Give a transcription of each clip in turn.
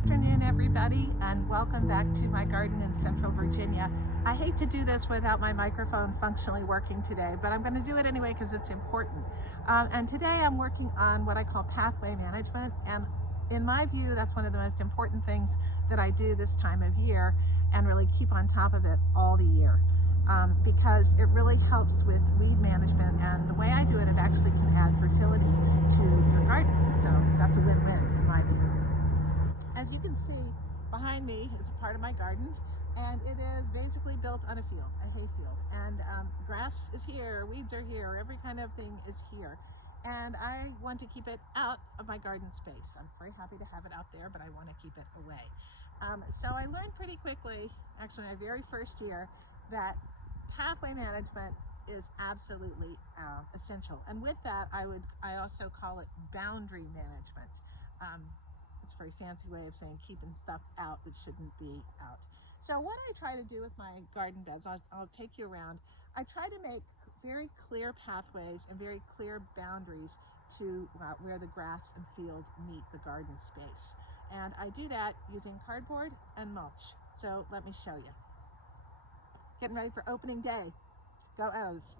afternoon, everybody, and welcome back to my garden in Central Virginia. I hate to do this without my microphone functionally working today, but I'm going to do it anyway because it's important. And today I'm working on what I call pathway management, and in my view, that's one of the most important things that I do this time of year and really keep on top of it all the year. Because it really helps with weed management, and the way I do it, it actually can add fertility to your garden. So that's a win-win in my view. As you can see behind me is part of my garden, and it is basically built on a field, a hay field. And grass is here, weeds are here, every kind of thing is here. And I want to keep it out of my garden space. I'm very happy to have it out there, but I want to keep it away. So I learned pretty quickly, actually my very first year, that pathway management is absolutely essential. And with that, I also call it boundary management. It's a very fancy way of saying keeping stuff out that shouldn't be out. So what I try to do with my garden beds, I'll take you around. I try to make very clear pathways and very clear boundaries to where the grass and field meet the garden space. And I do that using cardboard and mulch. So let me show you. Getting ready for opening day. Go O's.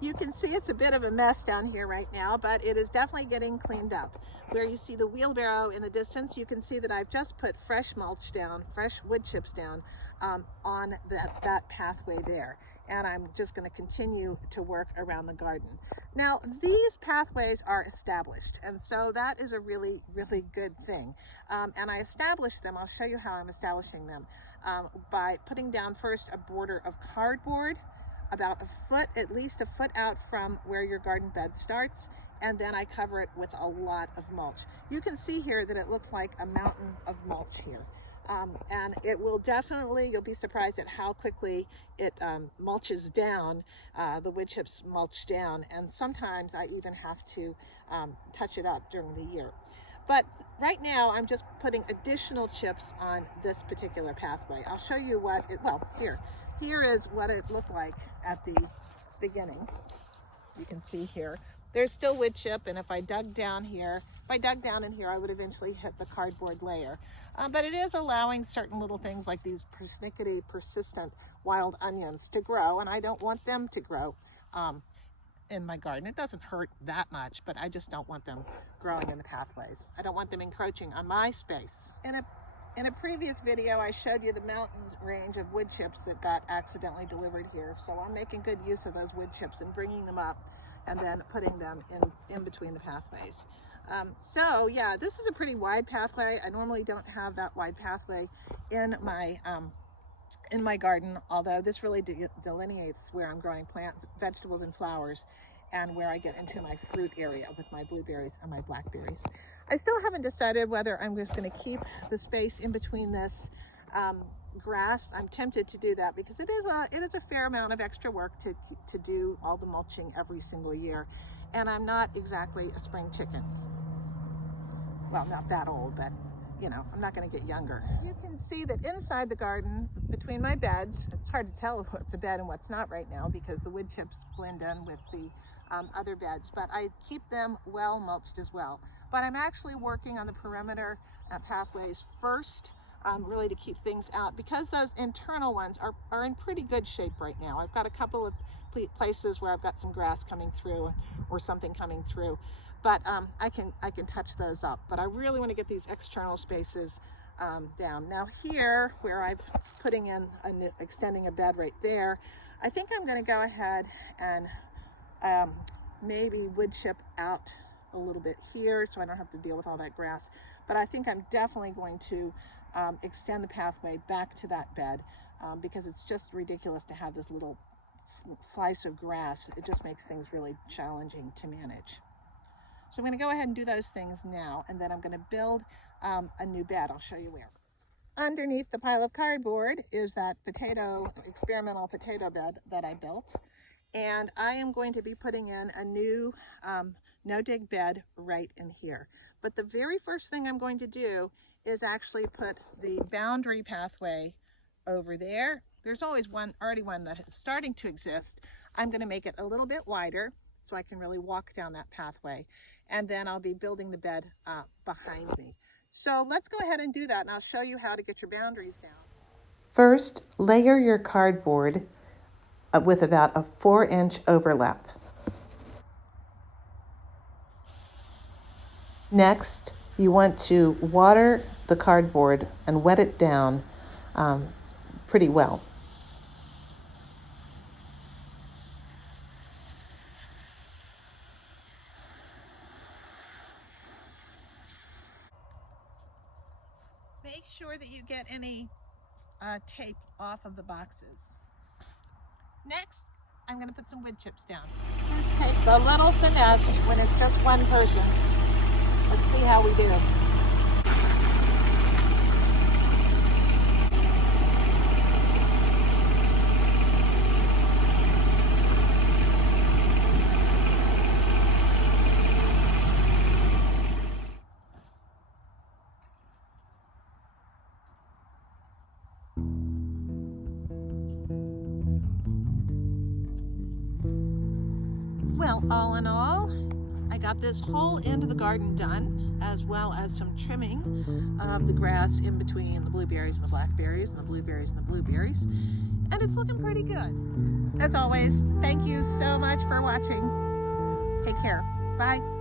You can see it's a bit of a mess down here right now, but it is definitely getting cleaned up. Where you see the wheelbarrow in the distance, you can see that I've just put fresh mulch down, fresh wood chips down on that pathway there. And I'm just going to continue to work around the garden. Now, these pathways are established, and so that is a really, really good thing. And I established them, I'll show you how I'm establishing them, by putting down first a border of cardboard, about a foot, at least a foot out from where your garden bed starts, and then I cover it with a lot of mulch. You can see here that it looks like a mountain of mulch here. And it will definitely, you'll be surprised at how quickly it mulches down, the wood chips mulch down, and sometimes I even have to touch it up during the year. But right now I'm just putting additional chips on this particular pathway. I'll show you what it, well, here is what it looked like at the beginning. You can see here. There's still wood chip, and if I dug down in here, I would eventually hit the cardboard layer. But it is allowing certain little things like these persnickety, persistent wild onions to grow, and I don't want them to grow in my garden. It doesn't hurt that much, but I just don't want them growing in the pathways. I don't want them encroaching on my space. In a previous video, I showed you the mountain range of wood chips that got accidentally delivered here. So I'm making good use of those wood chips and bringing them up and then putting them in between the pathways. So yeah, this is a pretty wide pathway. I normally don't have that wide pathway in my garden, although this really delineates where I'm growing plants, vegetables and flowers, and where I get into my fruit area with my blueberries and my blackberries. I still haven't decided whether I'm just going to keep the space in between this grass. I'm tempted to do that because it is a fair amount of extra work to do all the mulching every single year, and I'm not exactly a spring chicken. Well, not that old, but you know, I'm not going to get younger. You can see that inside the garden, between my beds, it's hard to tell what's a bed and what's not right now because the wood chips blend in with the other beds, but I keep them well mulched as well. But I'm actually working on the perimeter pathways first, really to keep things out, because those internal ones are in pretty good shape right now. I've got a couple of places where I've got some grass coming through or something coming through, but I can touch those up. But I really want to get these external spaces down. Now here, where I'm putting in extending a bed right there, I think I'm going to go ahead and maybe wood chip out a little bit here so I don't have to deal with all that grass. But I think I'm definitely going to extend the pathway back to that bed because it's just ridiculous to have this little slice of grass. It just makes things really challenging to manage. So I'm going to go ahead and do those things now, and then I'm going to build a new bed. I'll show you where. Underneath the pile of cardboard is that experimental potato bed that I built. And I am going to be putting in a new no-dig bed right in here. But the very first thing I'm going to do is actually put the boundary pathway over there. There's always already one that is starting to exist. I'm going to make it a little bit wider so I can really walk down that pathway. And then I'll be building the bed behind me. So let's go ahead and do that, and I'll show you how to get your boundaries down. First, layer your cardboard with about a 4-inch overlap. Next, you want to water the cardboard and wet it down pretty well. Make sure that you get any tape off of the boxes. Next, I'm going to put some wood chips down. This takes a little finesse when it's just one person. Let's see how we do. Well, all in all, I got this whole end of the garden done, as well as some trimming of the grass in between the blueberries and the blackberries and the blueberries and the blueberries. And it's looking pretty good. As always, thank you so much for watching. Take care. Bye.